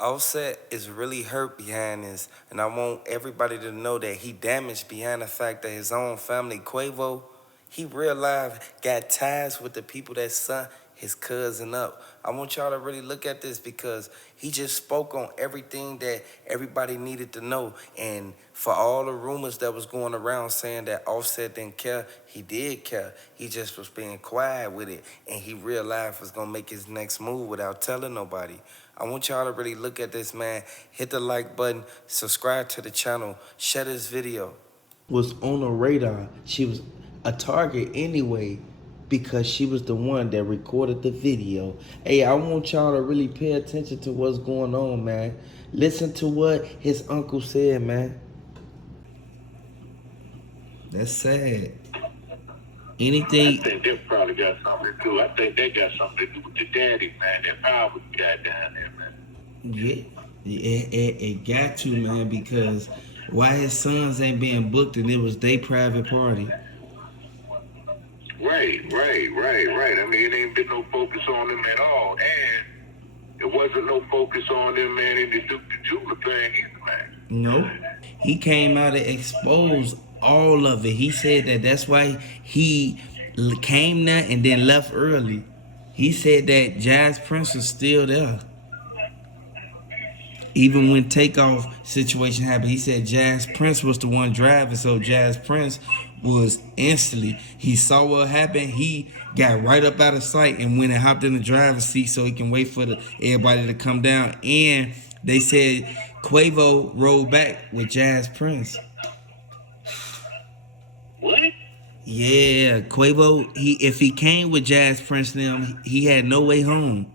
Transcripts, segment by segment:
Offset is really hurt behind this, and I want everybody to know that he damaged behind the fact that his own family, Quavo, he real life got ties with the people that son his cousin up. I want y'all to really look at this because he just spoke on everything that everybody needed to know. And for all the rumors that was going around saying that Offset didn't care, he did care. He just was being quiet with it, and he real life was gonna make his next move without telling nobody. I want y'all to really look at this, man. Hit the like button, subscribe to the channel, share this video. Was on the radar. She was a target anyway because she was the one that recorded the video. Hey, I want y'all to really pay attention to what's going on, man. Listen to what his uncle said, man. That's sad. Anything. I think they probably got something to do. I think they got something to do with the daddy, man. That power guy down there, man. Yeah, it got to, man, because why his sons ain't being booked and it was their private party. Right. I mean, it ain't been no focus on them at all. And it wasn't no focus on them, man, in the Duke the Jeweler thing either, man. No. He came out and exposed all of it. He said that that's why he came there and then left early. He said that Jazz Prince was still there. Even when Takeoff situation happened, he said Jazz Prince was the one driving, so Jazz Prince was instantly, he saw what happened, he got right up out of sight and went and hopped in the driver's seat so he can wait for everybody to come down. And they said Quavo rolled back with Jazz Prince. What? Yeah, Quavo, if he came with Jazz Prince them, he had no way home.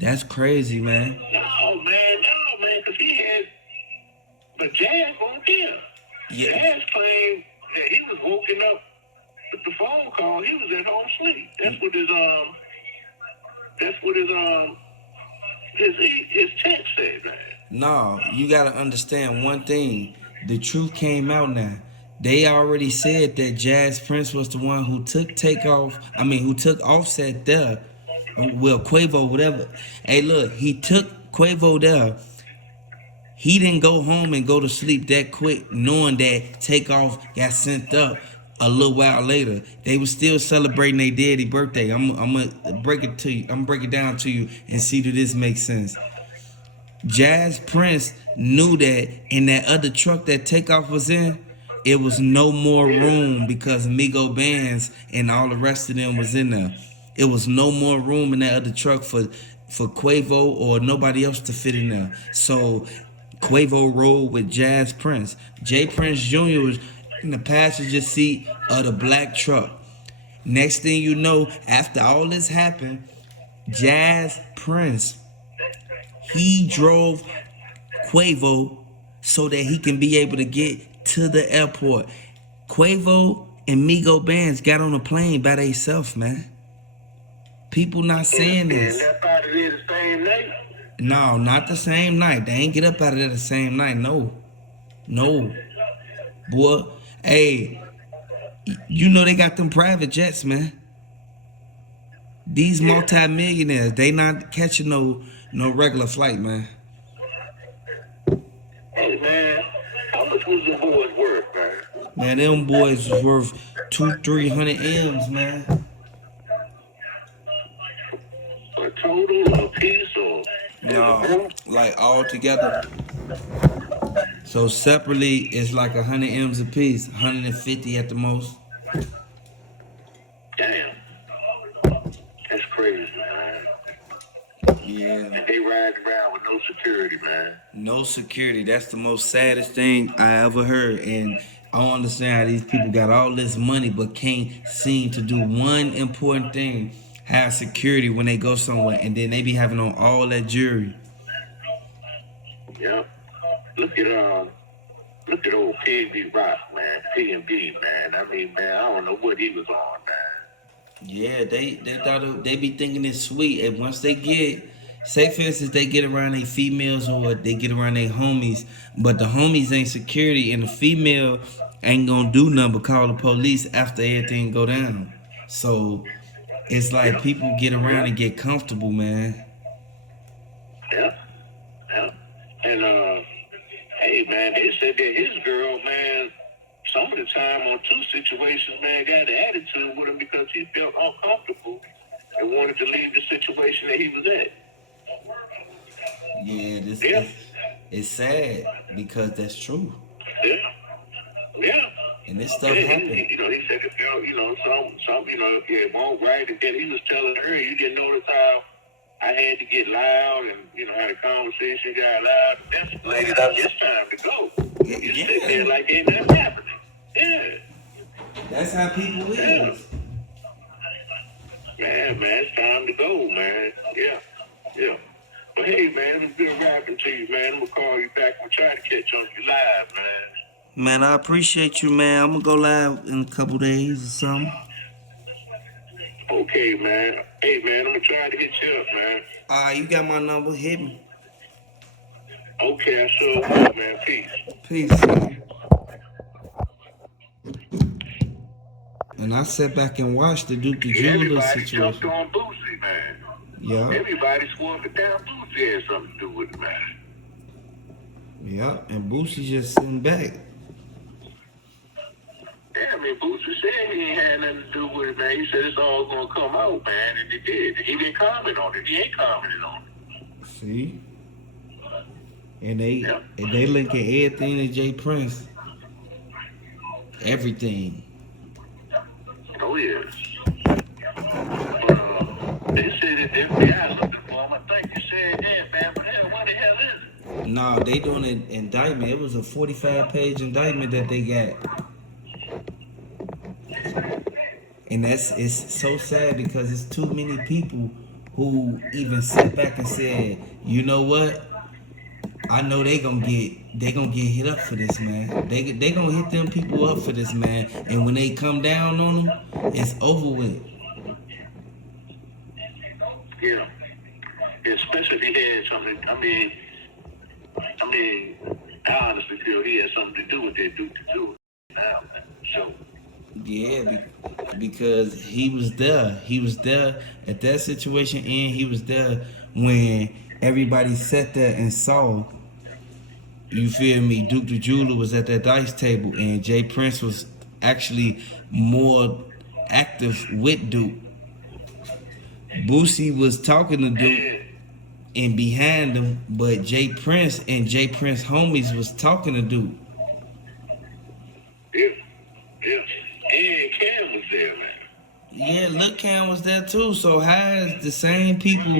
That's crazy, man. No, man, because he had, but Jazz won't care. Yeah. Jazz claimed that he was woken up with the phone call. He was at home asleep. That's what his text said, man. No, you gotta understand one thing. The truth came out now. They already said that Jazz Prince was the one who took Takeoff. I mean, who took Offset there. Well, Quavo, whatever. Hey, look, he took Quavo there. He didn't go home and go to sleep that quick, knowing that Takeoff got sent up a little while later. They were still celebrating their daddy birthday. I'm gonna break it to you. I'm gonna break it down to you and see if this makes sense. Jazz Prince knew that in that other truck that Takeoff was in, it was no more room because Migo Bandz and all the rest of them was in there. It was no more room in that other truck for Quavo or nobody else to fit in there. So Quavo rode with Jazz Prince. Jay Prince Jr. was in the passenger seat of the black truck. Next thing you know, after all this happened, Jazz Prince, he drove Quavo so that he can be able to get to the airport. Quavo and Migo Bandz got on a plane by themselves, man. People not saying this. And left out of there the same night? No, not the same night. They ain't get up out of there the same night. No. Boy, hey, you know they got them private jets, man. These multi-millionaires, they not catching no regular flight, man. Hey, man, how much was the boys worth, man? Man, them boys was worth 200-300 M's, man. A total, a piece, or? No, like all together. So separately, it's like 100 M's a piece, 150 at the most. Damn. That's crazy, man. Yeah. And they ride around with no security, man. No security. That's the most saddest thing I ever heard. And I don't understand how these people got all this money but can't seem to do one important thing. Have security when they go somewhere, and then they be having on all that jewelry. Yep. Look at old P&B Rock, man. P&B, man. I mean, man, I don't know what he was on, man. Yeah, they thought they be thinking it's sweet, and once they get, say for instance, they get around their females or they get around their homies, but the homies ain't security, and the female ain't gonna do nothing but call the police after everything go down. So It's like Yeah. people get around Yeah. and get comfortable, man. Yeah. Yeah. And hey man, they said that his girl, man, some of the time on two situations, man, got an attitude with him because he felt uncomfortable and wanted to leave the situation that he was at. Yeah, this Yeah. it's sad because that's true. Yeah. Yeah. And this stuff Yeah, happens. he said it felt, some, if it won't right, and then he was telling her, you didn't notice how I had to get loud and, how the conversation got loud. That's lady, that's it's time to go. You sit there like ain't nothing happening. Yeah. That's how people Yeah. is. Man, it's time to go, man. Yeah. Yeah. But hey, man, it's been rapping to you, man. I'm gonna call you back. I'm trying to catch on you live, man. Man, I appreciate you, man. I'm gonna go live in a couple days or something. Okay, man. Hey, man, I'm gonna try to hit you up, man. You got my number. Hit me. Okay, I sure will, man. Peace. Peace, man. And I sat back and watched the Duke the Jeweler Everybody situation. jumped on Boosie, man. Yeah. Everybody swore that damn Boosie had something to do with it, man. Yeah, and Boosie's just sitting back. Yeah, Boosie said he ain't had nothing to do with it, man. He said it's all gonna come out, man, and it did. He didn't comment on it. He ain't commented on it. See? And they linking everything to Jay Prince. Everything. Oh, yes. They said that the FBI looking for him. I think you said that, man. But hell, what the hell is it? No, they doing an indictment. It was a 45-page indictment that they got. And it's so sad because it's too many people who even sit back and said, you know what? I know they gonna get hit up for this, man. They gonna hit them people up for this, man. And when they come down on them, it's over with. Yeah. Especially if he had something. I honestly feel he had something to do with that dude to do it now. So. Yeah, because he was there. He was there at that situation, and he was there when everybody sat there and saw. You feel me? Duke the Jeweler was at that dice table, and Jay Prince was actually more active with Duke. Boosie was talking to Duke and behind him, but Jay Prince and Jay Prince homies was talking to Duke. Yeah. And Cam was there, man. Yeah, Lil Cam was there too. So how is the same people?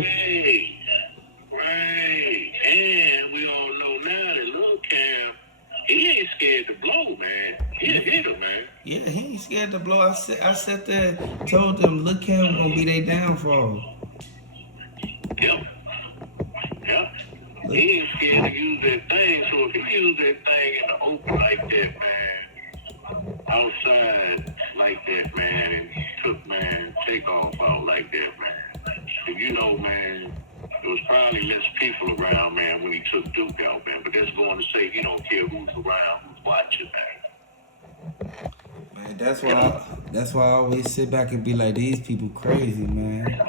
Right. And we all know now that Lil Cam, he ain't scared to blow, man. He a hitter, man. Yeah, he ain't scared to blow. I sat there, told them Lil Cam gonna be their downfall. Yep. He ain't scared to use that thing. So if he use that thing in the open like that, man, outside like that, man, and took, man, Takeoff out like that, man. And you know, man, there was probably less people around, man, when he took Duke out, man. But that's going to say he don't care who's around, who's watching, man. Man, that's why I always sit back and be like, these people crazy, man.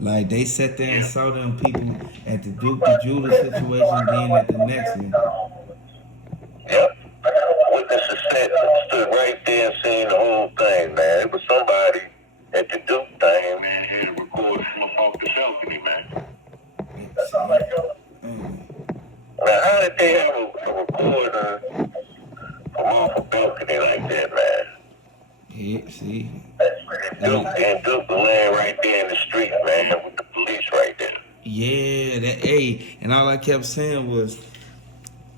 Like they sat there and saw them people at the Duke the Jeweler situation, then at the next one. Yep. Witnesses stood right there and seen the whole thing, man. It was somebody at the Duke thing, man, had a recorder from up off the balcony, man. Now, how did they have a recorder from off a balcony like that, man? Yeah, see. And Duke was laying right there in the street, man, with the police right there. Yeah, and all I kept saying was,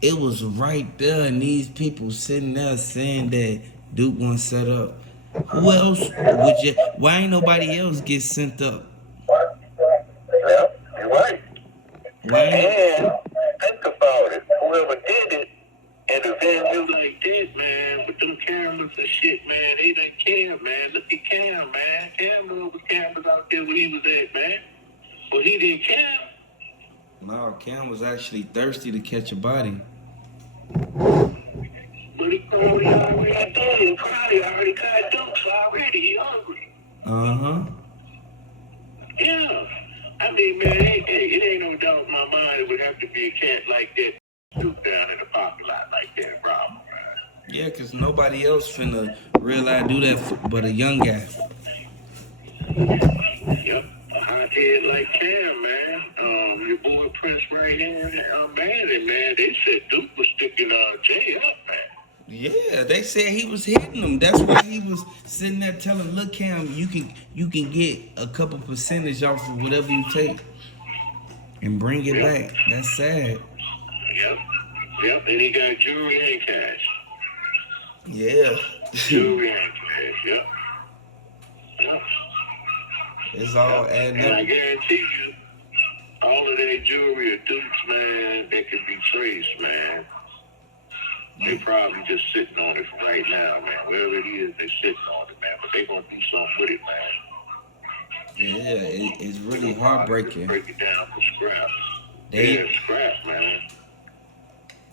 it was right there, and these people sitting there saying that Duke wasn't set up. Who else would you? Why ain't nobody else get sent up? Yeah, you're right. Why ain't? And think about it. Whoever did it in a venue like this, man, with them cameras and shit, man, they didn't care, man. Look at Cam, man. Cam knew the cameras out there where he was at, man. But he didn't care. No, Cam was actually thirsty to catch a body. But he probably already did. He probably already got dunks already. He hungry. Uh-huh. Yeah. I mean, man, it ain't no doubt in my mind it would have to be a cat like that Snoop down in the parking lot like that, problem, man. Yeah, cause nobody else finna realize do that but a young guy. Yep. A hothead like Cam, man. Your boy Prince right here, man, and man, they said Duke was sticking Jay up, man. Yeah, they said he was hitting them. That's why he was sitting there telling, "Look, Cam, you can get a couple percentage off of whatever you take and bring it Yep. back." That's sad. Yep. Yep. And he got jewelry and cash. Yeah, Jewelry and cash. Yep. Yep. it's all adding And I up. guarantee you, all of that jewelry or Dukes, man, that can be traced, man. They probably just sitting on it right now, man. Wherever it is, they're sitting on it, man. But they gonna do something with it, man. Yeah, it's really Just heartbreaking. break it down for scrap. They Yeah, scrap, man.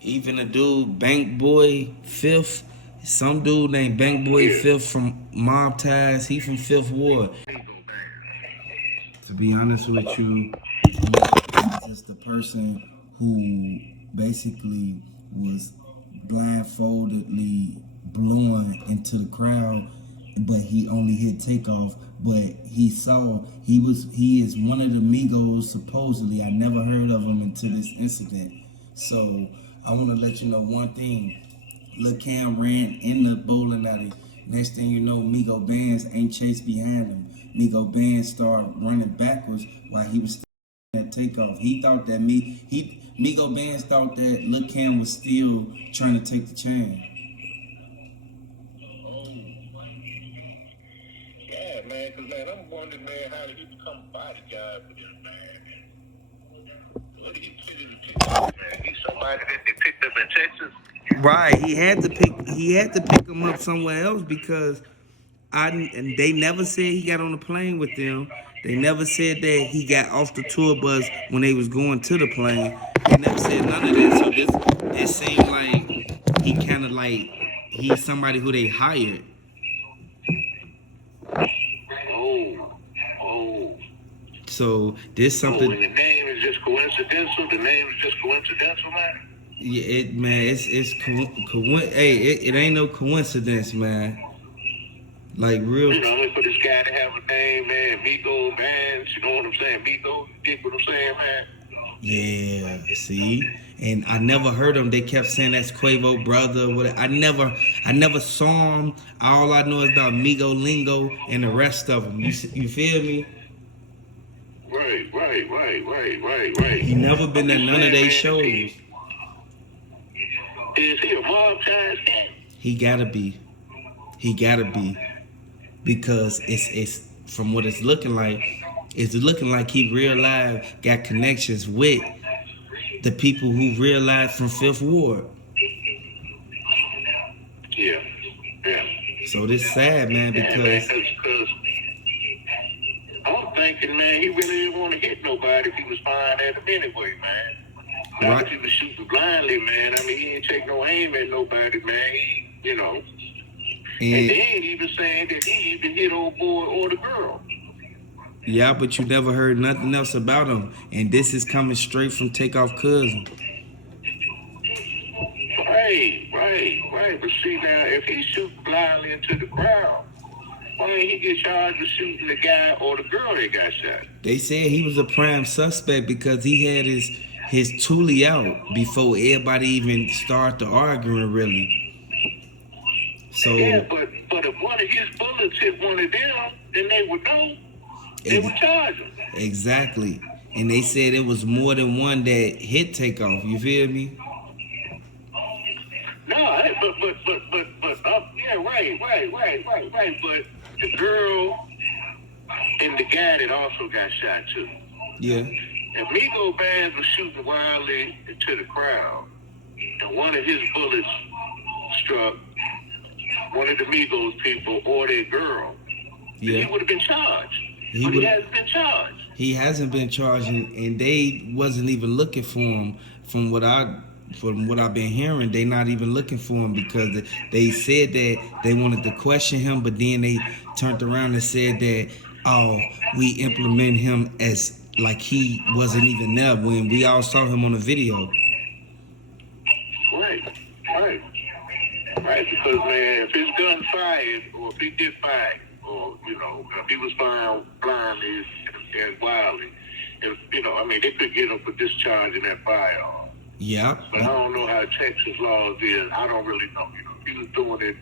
even a dude, Bank Boy Fifth, some dude named Bank Boy Yeah. Fifth from MobTies. He from Fifth Ward. To be honest with you, he's just the person who basically was blindfoldedly blowing into the crowd, but he only hit Takeoff. But he is one of the Migos supposedly. I never heard of him until this incident. So I want to let you know one thing. Lil Cam ran in the bowling alley. Next thing you know, Migo Bandz ain't chased behind him. Migo Bandz started running backwards while he was at Takeoff. He thought that Migo Bandz thought that Lil Cam was still trying to take the chain. Yeah, man, because, man, I'm wondering, man, how did he become a bodyguard for this man? What did he fit in the picture, man? He's somebody that they picked up in Texas. Right, he had to pick him up somewhere else because and they never said he got on the plane with them. They never said that he got off the tour bus when they was going to the plane. They never said none of that. So this seemed like he kind of like he's somebody who they hired. Oh. So this something. And the name is just coincidental? The name is just coincidental, man? Yeah, it's hey, it ain't no coincidence, man. Like real. You know, for this guy to have a name, man, Migo, Bandz, you know what I'm saying? Migo, you dig what I'm saying, man? Yeah, see, and I never heard them. They kept saying that's Quavo brother. What I never saw him. All I know is about Migo Lingo and the rest of them. You feel me? Right. He never been at none of their shows. Is he a MobTies cat? He gotta be. Because it's from what it's looking like. It's looking like he real life got connections with the people who real life from Fifth Ward. Yeah. So this sad, man, because Because I'm thinking, man, he really didn't want to hit nobody if he was fine at him anyway, man. Not Right. if he was shooting blindly, man. I mean, he didn't take no aim at nobody, man. He, you know. And then he was saying that he even hit old boy or the girl. yeah, but you never heard nothing else about him. And this is coming straight from Takeoff cousin. Right. But see now, if he shoots blindly into the crowd, why ain't he get charged with shooting the guy or the girl that got shot? They said he was a prime suspect because he had his Toolie out before everybody even started arguing, really. So Yeah, but if one of his bullets hit one of them, then they would know. They would charge him. Exactly. And they said it was more than one that hit Takeoff. You feel me? No, yeah, right. But the girl and the guy that also got shot too. Yeah. If Migo Bandz was shooting wildly into the crowd, and one of his bullets struck one of the Migos people or their girl, Yeah. he would have been charged. But He he hasn't been charged. He hasn't been charging, and they wasn't even looking for him. From what I've been hearing, they not even looking for him because they said that they wanted to question him, but then they turned around and said that oh, we implement him as like he wasn't even there when we all saw him on the video. Right, right, right. Because man, if his gun fired, or if he did fire, or if he was found blind and wildly, if I mean, they could get him for discharging that firearm. Yeah. But I don't know how Texas laws is. I don't really know. He was doing it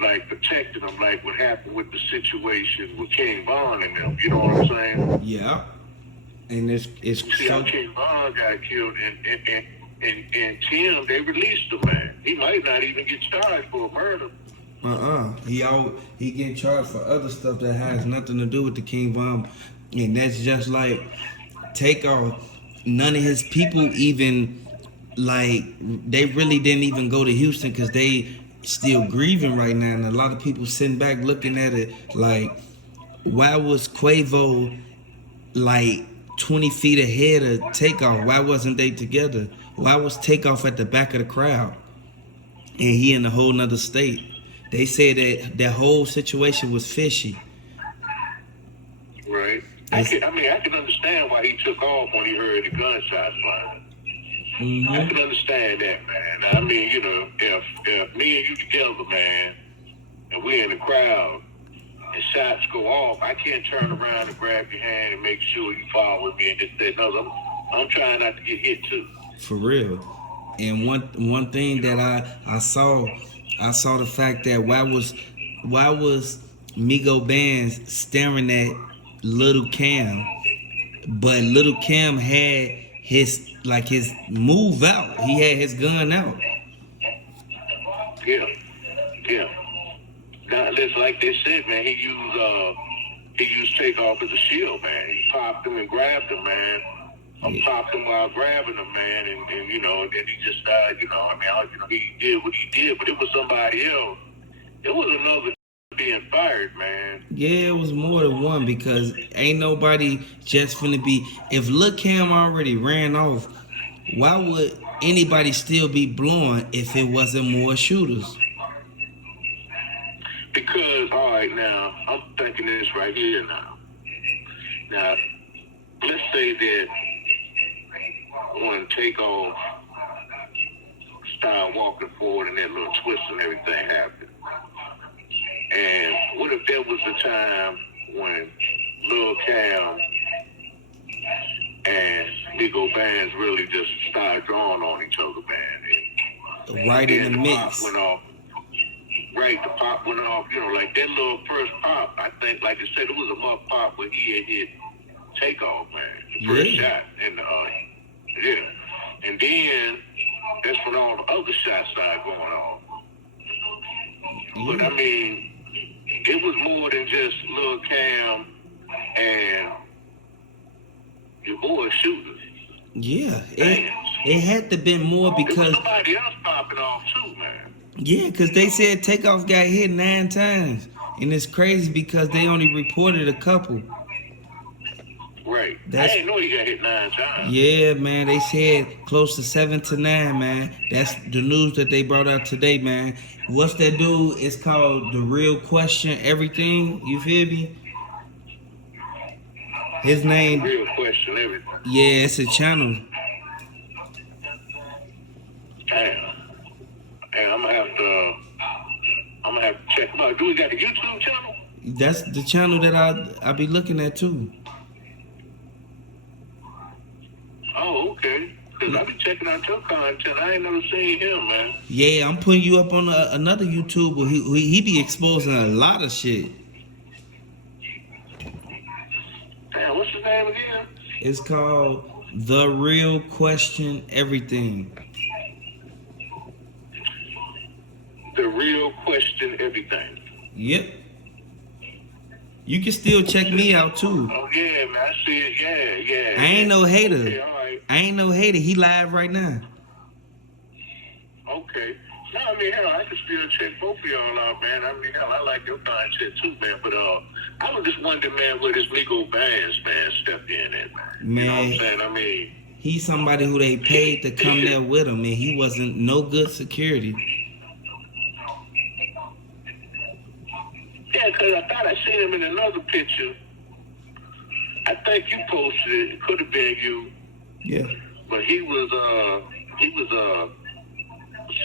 like protecting them, like what happened with the situation with King Von and them. You know what I'm saying? Yeah. And it's See how King Von got killed, and Tim, they released the man. He might not even get charged for a murder. He get charged for other stuff that has nothing to do with the King Von, and that's just like Takeoff. None of his people even they really didn't even go to Houston because they still grieving right now, and a lot of people sitting back looking at it like, why was Quavo like 20 feet ahead of Takeoff? Why wasn't they together? Why was Takeoff at the back of the crowd and he in a whole nother state? They said that whole situation was fishy. Right. I can understand why he took off when he heard the gunshots fired. Mm-hmm. I can understand that, man. I mean, if me and you together, man, and we're in the crowd and shots go off, I can't turn around and grab your hand and make sure you follow with me and just say, no, I'm trying not to get hit too. For real. And one thing that I saw the fact that why was Migo Bandz staring at Little Cam, but Little Cam had his move out. He had his gun out. Yeah. Now, listen, like they said, man, he used Takeoff as a shield, man. He popped him and grabbed him, man. Popped him while grabbing him, man, and then he just died. He did what he did, but it was somebody else. It was another being fired, man. Yeah, it was more than one because ain't nobody just finna be. If Lil Cam already ran off, why would anybody still be blowing if it wasn't more shooters? Because, all right, now, I'm thinking this right here now. Now, let's say that when Takeoff started walking forward and that little twist and everything happened. And what if there was a time when Lil Cam and Migo Bandz really just started drawing on each other, man? And right in the mix. Went off. Right, the pop went off, like that little first pop, I think, like I said, it was a muff pop where he had hit Takeoff, man. The first shot. And, and then that's when all the other shots started going off. But, I mean, it was more than just Lil Cam and your boy shooting. Yeah, it had to been more because... There was somebody else popping off, too, man. Yeah, because they said Takeoff got hit 9 times. And it's crazy because they only reported a couple. Right. I didn't know he got hit 9 times. Yeah, man. They said close to 7 to 9, man. That's the news that they brought out today, man. What's that dude? It's called The Real Question Everything. You feel me? His name... The Real Question Everything. Yeah, it's a channel. Damn. And I'm gonna have to check him out. Do we got a YouTube channel? That's the channel that I be looking at too. Oh, okay. Cause I be checking out your content. I ain't never seen him, man. Yeah, I'm putting you up on another YouTuber. He be exposing a lot of shit. Damn, what's his name again? It's called The Real Question Everything. The Real Question Everything. Yep. You can still check me out too. Oh yeah, man, I see it. Yeah. I ain't no hater. Okay, all right. I ain't no hater. He live right now. Okay. No, I mean, hell, I can still check both of y'all out, man. I mean, hell, I like your content too, man. But I was just wondering, man, where this Migo Bandz, man, stepped in at, man. Man. You know what I'm saying? I mean, he's somebody who they paid to come there with him, and he wasn't no good security. yeah, because I thought I seen him in another picture. I think you posted it. It could have been you. Yeah. But he was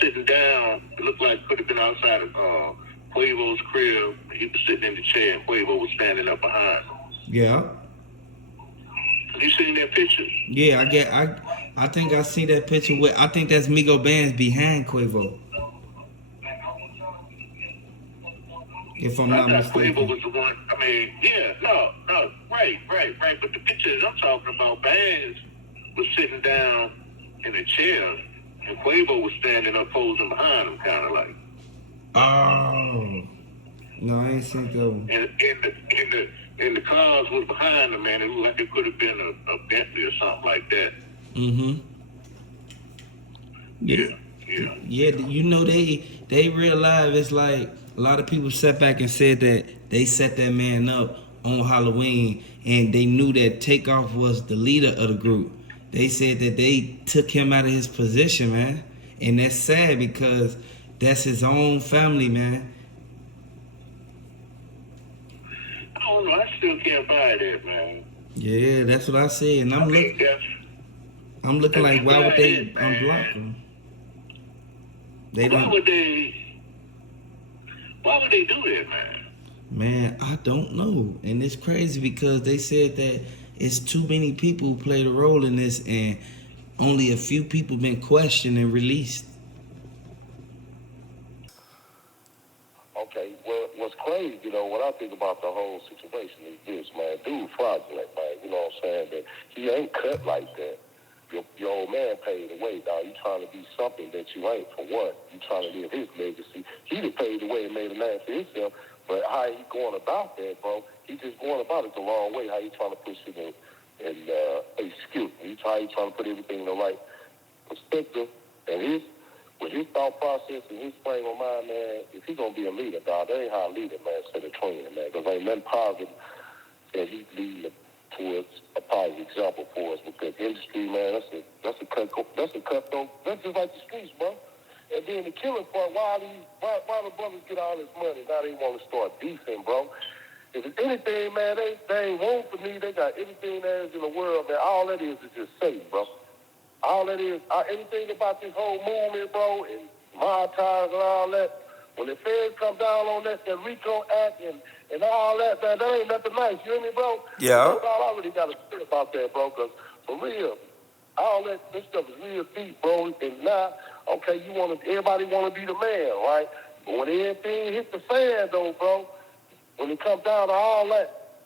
sitting down. It looked like could have been outside of Quavo's crib. He was sitting in the chair, and Quavo was standing up behind him. Yeah. You seen that picture? Yeah, I think I see that picture with I think that's Migo Bandz behind Quavo. If I'm not I thought Quavo mistaken. was the one. I mean, yeah, no, right. But the picture that I'm talking about, Bandz was sitting down in a chair, and Quavo was standing up, posing behind him, kind of like. Oh. No, I ain't seen that one. And the cars was behind him, man. It looked like it could have been a Bentley or something like that. Mm-hmm. Yeah. Yeah, you know they realize it's like a lot of people sat back and said that they set that man up on Halloween and they knew that Takeoff was the leader of the group. They said that they took him out of his position, man. And that's sad because that's his own family, man. I don't know. I still can't buy that, man. Yeah, that's what I said. And I'm looking like, why would they unblock him? Why would they do that, man? Man, I don't know. And it's crazy because they said that it's too many people who played a role in this and only a few people been questioned and released. Okay, well, what's crazy, when I think about the whole situation is this, man. Dude fraudulent, man. You know what I'm saying? That he ain't cut like that. Your old man paid away, dog. You trying to be something that you ain't, for what? You trying to live his legacy. He done paid away and made a name for himself, but how he going about that, bro, he just going about it the wrong way. How he trying to push it in excuse me. How he trying to put everything in the right perspective. And with his thought process and his frame of mind, man, if he going to be a leader, dog, that ain't how a leader, man, set a trend, man, because ain't nothing positive that he's leading towards a positive example for us, because industry, man, that's a cutthroat. That's just like the streets, bro. And then the killing part, why the brothers get all this money? Now they want to start beefing, bro. If it's anything, man, they ain't wrong for me. They got anything that is in the world, man. All that is just Satan, bro. All that is, anything about this whole movement, bro, and MobTies and all that, when the feds come down on that RICO Act and all that, man, that ain't nothing nice. You hear me, bro? Yeah. I already got to say about that, bro, because for real, all that, this stuff is real deep, bro. And now, okay, everybody want to be the man, right? But when everything hit the fan, though, bro, when it comes down to all that,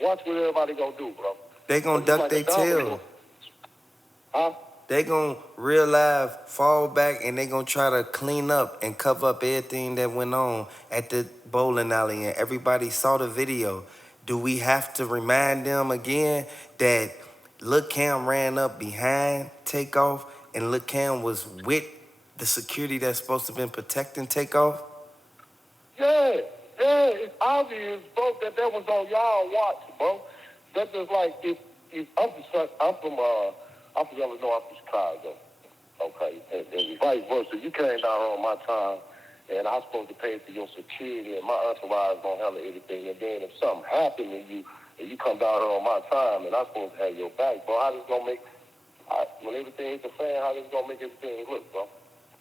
watch what everybody gonna do, bro. They gonna duck their tail. Huh? They gonna real life fall back and they gonna try to clean up and cover up everything that went on at the bowling alley and everybody saw the video. Do we have to remind them again that Lil Cam ran up behind Takeoff and Lil Cam was with the security that's supposed to have been protecting Takeoff? Yeah, it's obvious, bro, that was on y'all watch, bro. That's just like if I'm from Illinois, I'm from Chicago, okay, and vice versa. You came down on my time, and I'm supposed to pay for your security, and my entourage gonna handle everything. And then if something happened to you, and you come down here on my time, and I'm supposed to have your back, bro, how this gonna make? When everything hits the fan, how this gonna make everything look, bro?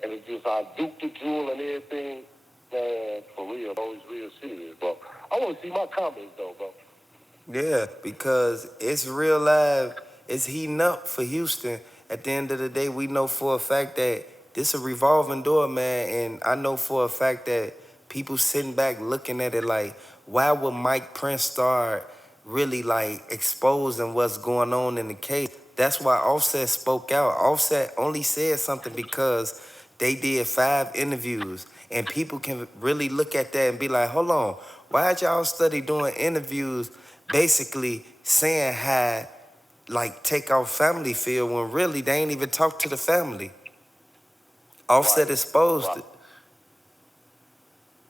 And it's just I Duke the Jewel and everything. Man, for real, bro, it's real serious, bro. I want to see my comments, though, bro. Yeah, because it's real live. It's heating up for Houston. At the end of the day, we know for a fact that this is a revolving door, man. And I know for a fact that people sitting back looking at it like, why would Mike Prince start really like exposing what's going on in the case? That's why Offset spoke out. Offset only said something because they did 5 interviews. And people can really look at that and be like, hold on, why'd y'all study doing interviews basically saying how like Takeoff family feel when really they ain't even talk to the family? Offset exposed it.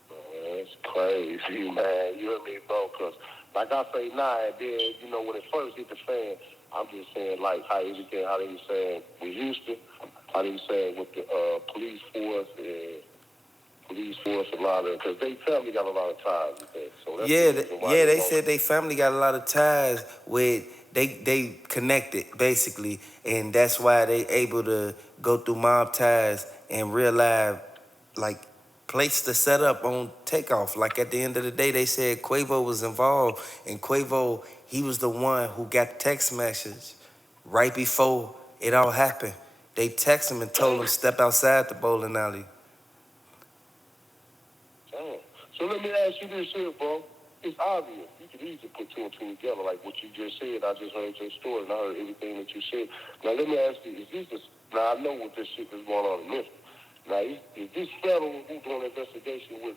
Man, it's crazy, man. You hear me, bro? Because like I say now and then, when it first hit the fan, I'm just saying like how they were saying with Houston, how they were saying with the police force and a lot of, because they family got a lot of ties with that. So So that's the Yeah, reason why yeah. they They lost. said they family got a lot of ties with they connected basically, and that's why they able to go through MobTies and real live like place the setup on Takeoff. Like at the end of the day, they said Quavo was involved, and Quavo he was the one who got the text message right before it all happened. They text him and told him step outside the bowling alley. Damn. So let me ask you this here, bro. It's obvious. You can easily put two and two together, like what you just said. I just heard your story and I heard everything that you said. Now let me ask you: is this? Now I know what this shit is going on in Memphis. Now is this federal who doing an investigation with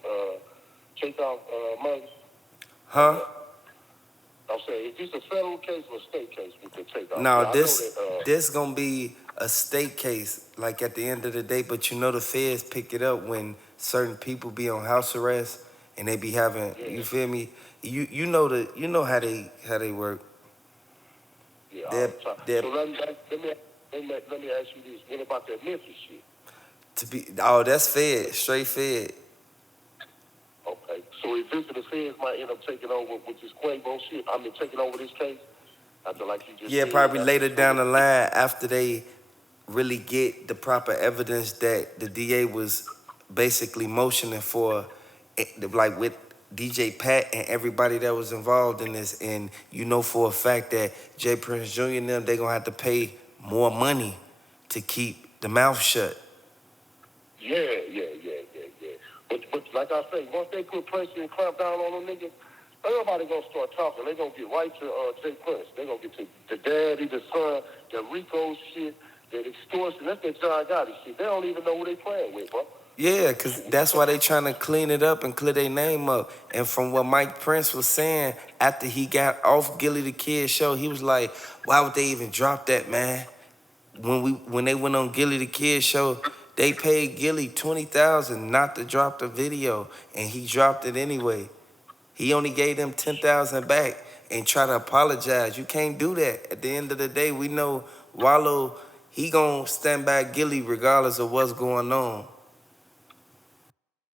Takeoff money? Huh? I'm saying, is this a federal case or a state case with the Takeoff? Now Now, I know that, this gonna be a state case, like at the end of the day. But you know the feds pick it up when certain people be on house arrest and they be having. You feel me? You know how they work. yeah, all They're, the time. they're So let me ask you this. What about that Memphis shit? to be. Oh, that's fed, straight fed. Okay. So eventually the feds might end up taking over with this Quavo shit. I mean, taking over this case. After, like you just Yeah, said, probably after later the down the line after they really get the proper evidence that the DA was basically motioning for, like with DJ Pat and everybody that was involved in this. And you know for a fact that Jay Prince Jr. and them, they gonna have to pay more money to keep the mouth shut. Yeah. But like I say, once they put pressure and clamp down on them niggas, everybody gonna start talking. They gonna get right to Jay Prince. They gonna get to the daddy, the son, the Rico shit, the extortion. That's that John Gotti shit. They don't even know who they playing with, bro. Yeah, because that's why they trying to clean it up and clear their name up. And from what Mike Prince was saying, after he got off Gilly the Kid show, he was like, why would they even drop that, man? When they went on Gilly the Kid show, they paid Gilly $20,000 not to drop the video, and he dropped it anyway. He only gave them $10,000 back and try to apologize. You can't do that. At the end of the day, we know Wallow, he gonna stand by Gilly regardless of what's going on.